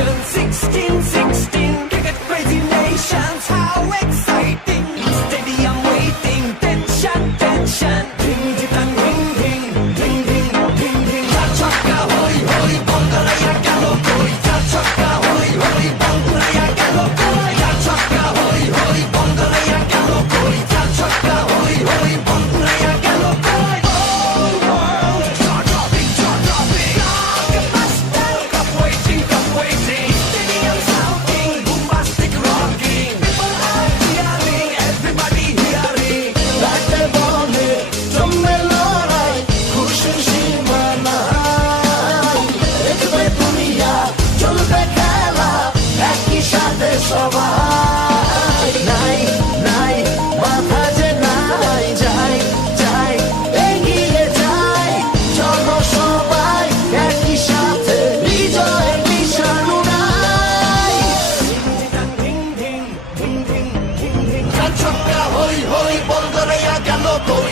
Section 6 আমাদের সবাই নাই নাই মাথা যে নাই যাই চলো সবাই একই সাথে বিজয় মিশানো নাই ছক্কা হই হই বন্ধ রেয়া গেল তোর